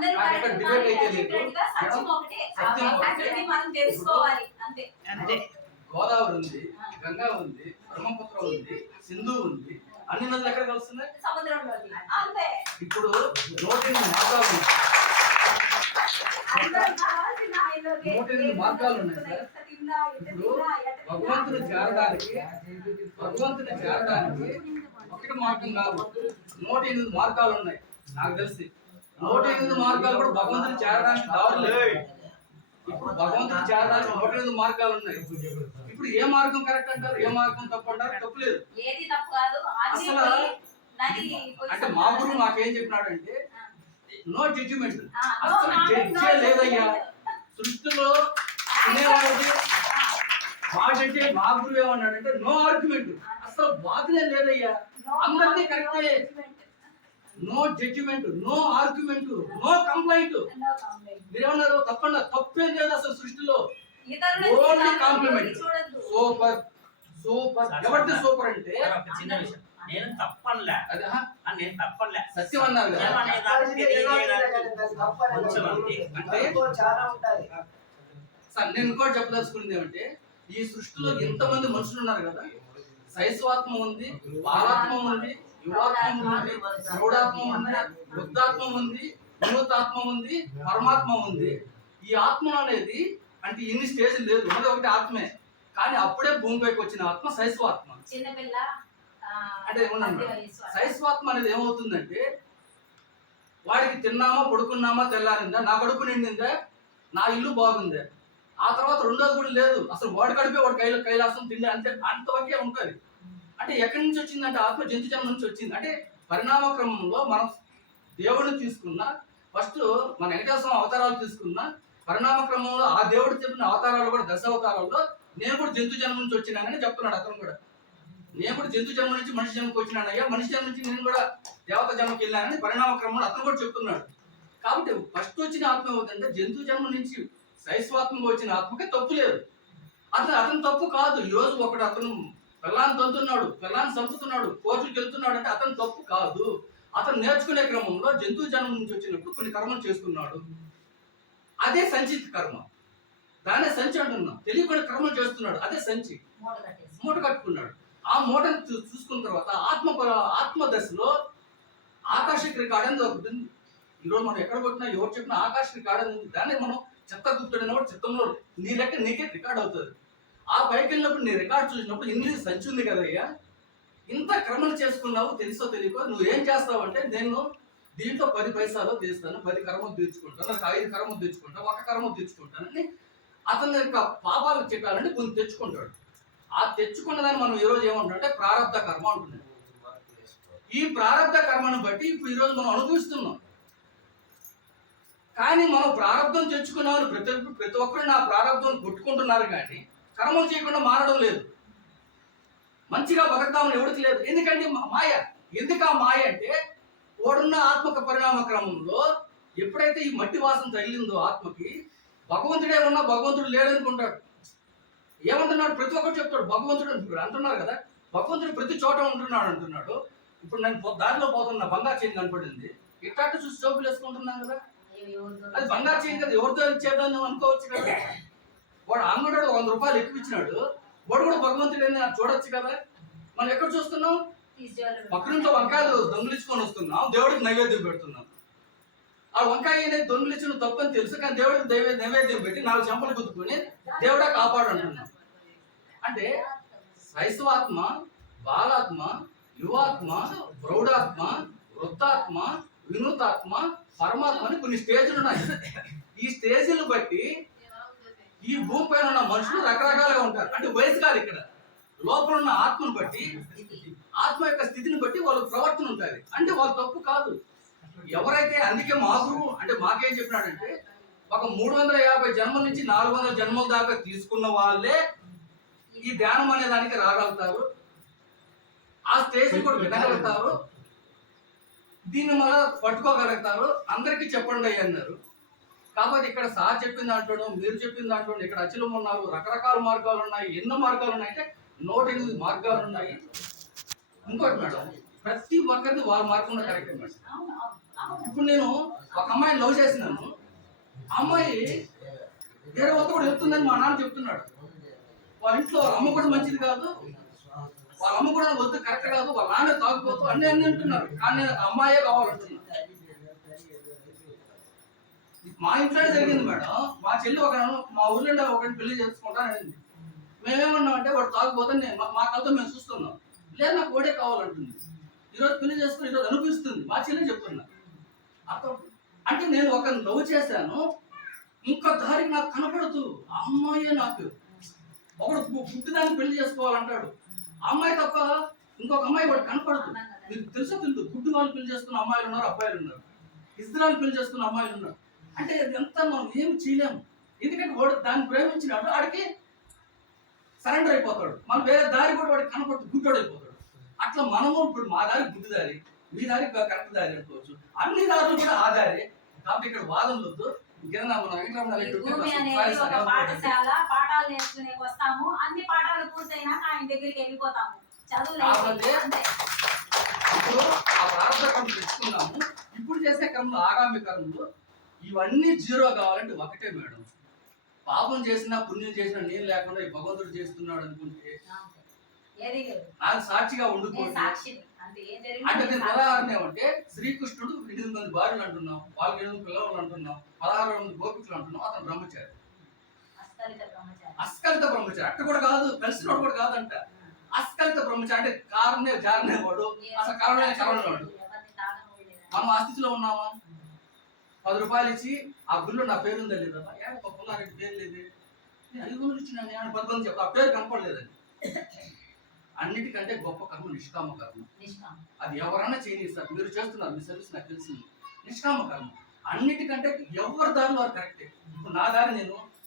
Debate అయితే లేదు. సత్యం మనం తెలుసుకోవాలి అంతే. అంతే. గోదావరి ఉంది, గంగా ఉంది, బ్రహ్మపుత్ర ఉంది, సింధు ఉంది. అన్ని నదులు ఎక్కడ కలుస్తున్నాయి? సముద్రంలో. అంతే. ఇప్పుడు 108 మార్గాలు ఉన్నాయి. 108 మార్గాలు ఉన్నాయి సార్. ఇప్పుడు భగవంతుని చేరడానికి ఒకటి మార్గం కాదు, 108 మార్గాలు ఉన్నాయి. నాకు తెలిసి 108 మార్గాలు కూడా భగవంతుని చేరడానికి దారులేదు. ఇప్పుడు భగవంతుని చేరడానికి 108 మార్గాలు ఉన్నాయి. ఇప్పుడు ఏ మార్గం కరెక్ట్ అంటారు, ఏ మార్గం తప్పు అంటారు? తప్పులేదు. అసలు అంటే మా గురువు నాకేం చెప్పినాడంటే నో జడ్జిమెంట్. అసలు జడ్జే లేదయ్యా సృష్టిలో. తినేవాడికి మా గురువు ఏమన్నాడంటే నో ఆర్గ్యుమెంట్. అసలు వాదనే లేదయ్యా, అందరినీ కరెక్టే. No judgment, no argument, no complaint. మీరేమన్నారు? తప్పకుండా తప్పేం లేదు అసలు సృష్టిలో. Only compliment. Super super. ఎవరిది సూపర్ అంటే చిన్న విషయం. నేను తప్పనిలే, నేను తప్పనిలే, సత్యం అన్నారు కదా. అంటే సార్ నేను ఇంకోటి చెప్పదలుచుకున్నది ఏమంటే ఈ సృష్టిలో ఎంతమంది మనుషులు ఉన్నారు కదా. శైశవాత్మ ఉంది, బాలాత్మ ఉంది, యువాత్మ ఉంది, ప్రౌఢాత్మ ఉంది, వృద్ధాత్మ ఉంది, వినూతాత్మ ఉంది, పరమాత్మ ఉంది. ఈ ఆత్మ అనేది అంటే ఇన్ని స్టేజ్లు లేదు, ఉన్నది ఒకటి ఆత్మే. కానీ అప్పుడే భూమిపైకి వచ్చిన ఆత్మ శైశవాత్మ. అంటే శైశవాత్మ అనేది ఏమవుతుందంటే వాడికి తిన్నామా పడుకున్నామా తెల్లారిందా, నా కడుపు నిండిందా, నా ఇల్లు బాగుందా, ఆ తర్వాత రెండోది కూడా లేదు. అసలు వాడి కడిపే వాడి కైలాసం తిండి అంతే, అంతవరకే ఉంటుంది. అంటే ఎక్కడి నుంచి వచ్చిందంటే ఆత్మ జంతుజన్మ నుంచి వచ్చింది. అంటే పరిణామ క్రమంలో మనం దేవుడిని తీసుకున్నా, ఫస్ట్ మన వెంకటేశ్వర అవతారాలు తీసుకున్నా, పరిణామ క్రమంలో ఆ దేవుడు చెప్పిన అవతారాలు కూడా 10 అవతారాల్లో నేను కూడా జంతు జన్మ నుంచి వచ్చినానని చెప్తున్నాడు అతను కూడా. నేను కూడా జంతు జన్మ నుంచి మనిషి జన్మకు వచ్చినానయ్యా, మనిషి జన్మ నుంచి నేను కూడా దేవత జన్మకి వెళ్ళానని పరిణామ క్రమంలో అతను కూడా చెప్తున్నాడు. కాబట్టి ఫస్ట్ వచ్చిన ఆత్మ ఏమవుతుందంటే జంతు జన్మ నుంచి శైశవాత్మగా వచ్చిన ఆత్మకే తప్పు లేదు. అతను తప్పు కాదు. ఈరోజు ఒకడు అతను పిల్లాన్ని తంతున్నాడు, పిల్లాన్ని చంపుతున్నాడు, కోర్టులకు వెళ్తున్నాడు అంటే అతను తప్పు కాదు. అతను నేర్చుకునే క్రమంలో జంతువు జన్మ నుంచి వచ్చినప్పుడు కొన్ని కర్మలు చేసుకున్నాడు. అదే సంచిత కర్మ, దానే సంచి అంటున్నాం. తెలియకుండా కర్మలు చేస్తున్నాడు, అదే సంచి. మూట కట్టుకున్నాడు. ఆ మూటను చూసుకున్న తర్వాత ఆత్మ దశలో ఆకాశిక రికార్డ్ అనేది ఒకటి ఉంది. ఈరోజు మనం ఎక్కడ కొట్టినా ఎవరు చెప్పినా ఆకాశిక రికార్డ్ అనేది ఉంది. దాన్ని మనం చిత్తగుప్తుడు అనేవాడు చిత్తంలో నీ లెక్క నీకే రికార్డ్ అవుతుంది. ఆ పైకి వెళ్ళినప్పుడు నీ రికార్డ్ చూసినప్పుడు ఇన్ని సంచి ఉంది కదయ్యా, ఇంత క్రమలు చేసుకున్నావు, తెలుసో తెలియకో నువ్వేం చేస్తావు అంటే నేను దీంట్లో 10 పైసలు తీస్తాను, 10 కర్మలు తీర్చుకుంటాను, నాకు 5 కర్మలు తీర్చుకుంటాను, 1 కర్మ తీర్చుకుంటానని అతని యొక్క పాపాలకు చెప్పాలంటే కొన్ని తెచ్చుకుంటాడు. ఆ తెచ్చుకున్న దాన్ని మనం ఈరోజు ఏమంటామంటే ప్రారంధ కర్మ అంటున్నాం. ఈ ప్రారంధ కర్మను బట్టి ఇప్పుడు ఈరోజు మనం అనుభవిస్తున్నాం. కానీ మనం ప్రారంధం తెచ్చుకున్నామని ప్రతి ఒక్కరు నా ప్రారంధం కొట్టుకుంటున్నారు, కానీ కర్మలు చేయకుండా మారడం లేదు. మంచిగా బతకదామని ఎవరికి లేదు. ఎందుకంటే మాయ. ఎందుకు ఆ మాయ అంటే ఓడున్న ఆత్మక పరిణామ క్రమంలో ఎప్పుడైతే ఈ మట్టి వాసన తగిలిందో ఆత్మకి, భగవంతుడే ఉన్నా భగవంతుడు లేడనుకుంటాడు. ఏమంటున్నాడు? ప్రతి ఒక్కరు చెప్తాడు భగవంతుడు అంటున్నారు కదా, భగవంతుడు ప్రతి చోట ఉంటున్నాడు అంటున్నాడు. ఇప్పుడు నేను దారిలో పోతున్నా, బంగారు చైన్ కనపడింది, ఇట్టాట చూసి చౌకులు వేసుకుంటున్నాను కదా, అది బంగారు చైన్ కదా, ఎవరితో ఇచ్చేద్దాం అనుకోవచ్చు కదా. వాడు అంగడు 100 రూపాయలు ఎక్కువ ఇచ్చినాడు, వాడు కూడా భగవంతుడని చూడొచ్చు కదా. మనం ఎక్కడ చూస్తున్నాం? పక్క నుంచి వంకాయలు దొంగిలించుకొని వస్తున్నాం, దేవుడికి నైవేద్యం పెడుతున్నాం. ఆ వంకాయ అనేది దొంగిలించడం తప్పని తెలుసు, కానీ దేవుడికి నైవేద్యం పెట్టి 4 చెంపలు గుద్దుకొని దేవుడా కాపాడు అంటున్నాం. అంటే శైశవాత్మ, బాలాత్మ, యువాత్మ, ప్రౌఢాత్మ, వృద్ధాత్మ, వినూతాత్మ, పరమాత్మ అని కొన్ని స్టేజ్లు ఉన్నాయి. ఈ స్టేజ్లను బట్టి ఈ భూమి పైన ఉన్న మనుషులు రకరకాలుగా ఉంటారు. అంటే వయసు కాదు, ఇక్కడ లోపల ఉన్న ఆత్మను బట్టి, ఆత్మ యొక్క స్థితిని బట్టి వాళ్ళ ప్రవర్తన ఉంటుంది. అంటే వాళ్ళు తప్పు కాదు. ఎవరైతే, అందుకే మా గురువు అంటే మాకేం చెప్పినాడంటే ఒక 350 జన్మల నుంచి 400 జన్మల దాకా తీసుకున్న వాళ్ళే ఈ ధ్యానం అనే దానికి రాగలుగుతారు, ఆ స్టేజ్ కూడా వినగలుగుతారు, దీన్ని మళ్ళా పట్టుకోగలుగుతారు. అందరికీ చెప్పండి అయ్యి అన్నారు. కాబట్టి ఇక్కడ సార్ చెప్పిన దాంట్లో, మీరు చెప్పిన దాంట్లో, ఇక్కడ అచలం ఉన్నారు, రకరకాల మార్గాలు ఉన్నాయి. ఎన్నో మార్గాలు ఉన్నాయి అంటే 108 మార్గాలు ఉన్నాయి. ఇంకోటి మేడం, ప్రతి ఒక్కరిది వాళ్ళ మార్గంలో కరెక్ట్ మేడం. ఇప్పుడు నేను ఒక అమ్మాయిని లవ్ చేసినాను, ఆ అమ్మాయి వేరే వద్ద కూడా వెళ్తుందని మా నాన్న చెప్తున్నాడు. వాళ్ళ ఇంట్లో వాళ్ళ అమ్మ కూడా మంచిది కాదు, వాళ్ళ అమ్మ కూడా వద్దు కరెక్ట్ కాదు, వాళ్ళ నాన్న తాగుపోతూ అన్ని అంటున్నారు. కానీ నేను అమ్మాయే కావాలంటున్నా. మా ఇంట్లోనే జరిగింది మేడం. మా చెల్లి మా ఊర్లో ఒకరిని పెళ్లి చేసుకుంటానని మేమేమన్నామంటే వాడు తాగుపోతే మా కళ్ళతో మేము చూస్తున్నాం. లేదు నాకు ఓడే కావాలంటుంది. ఈరోజు పెళ్లి చేసుకుని ఈరోజు అనిపిస్తుంది. మా చెల్లి చెప్తున్నా అంటే నేను ఒకరిని లవ్ చేశాను, ఇంకో దారికి నాకు కనపడదు. ఆ అమ్మాయే నాకు ఒకడు పుట్టిదాన్ని పెళ్లి చేసుకోవాలంటాడు. ఆ అమ్మాయి తప్ప ఇంకొక అమ్మాయి వాడు కనపడదు. మీకు తెలుసో తెలుసు, గుడ్డి వాళ్ళు పెళ్లి చేసుకున్న అమ్మాయిలు ఉన్నారు, అబ్బాయిలు ఉన్నారు, ఇస్రాయల్ పెళ్లి చేసుకున్న అమ్మాయిలు ఉన్నారు. అంటే ఎంత మనం ఏమి చేయలేము. ఎందుకంటే వాడు దాన్ని ప్రేమించినాడు, వాడికి సరెండర్ అయిపోతాడు. మనం వేరే దారి కూడా వాడికి కనపడుతుంది, గుడ్డోడు అయిపోతాడు. అట్లా మనము ఇప్పుడు మా దారి గుడ్డి దారి, మీ దారి కరెక్ట్ దారి అనుకోవచ్చు. అన్ని దారులు కూడా ఆ దారి. కాబట్టి ఇక్కడ వాదన వద్దు. భూమి అనేది ఒక పాఠశాల, పాఠాలు నేర్చుకునే వస్తాము. అన్ని పాఠాలు పూర్తయినాక ఆయన దగ్గరికి వెళ్ళిపోతాము. చదువులు ఇప్పుడు ఆ ప్రారంభ క్రమం తెచ్చుకున్నాము. ఇప్పుడు చేసే క్రమంలో ఆగామి క్రమంలో ఇవన్నీ జీరో కావాలంటే ఒకటే మేడం, పాపం చేసినా పుణ్యం చేసినా నేను లేకుండా ఈ భగవంతుడు చేస్తున్నాడు అనుకుంటే నాకు సాక్షిగా ఉండుకోండి. అంటే నేను ఉదాహరణ ఏమంటే శ్రీకృష్ణుడు 8 మంది భార్యలు అంటున్నాం, వాళ్ళకి 8 పిల్లలు అంటున్నాం, 16 మంది గోపికలు అంటున్నాం. అతను బ్రహ్మచారి, అస్కలిత బ్రహ్మచారి. అట్ట కూడా కాదు, కలిసినోడు కూడా కాదంట. అస్కలిత బ్రహ్మచారి అంటే కారణే జారనేవాడు, అసలు కారణమే కలవనేవాడు. మనం ఆ స్థితిలో ఉన్నామా? 10 రూపాయలు ఇచ్చి ఆ గుళ్ళు నా పేరు ఉందా లేదా, పుల్లారెడ్డి పేరు లేదు, 500 ఇచ్చిన 10 చెప్పి ఆ పేరు కనపడలేదని. అన్నిటికంటే గొప్ప కర్మ నిష్కామ కర్మ. అది ఎవరైనా చేయనిస్తారు. మీరు చేస్తున్నారు, మీ సర్వీస్ నాకు తెలిసింది. నిష్కామ కర్మ అన్నిటికంటే ఎవరి దారిలో కరెక్టే. ఇప్పుడు నా దారి నేను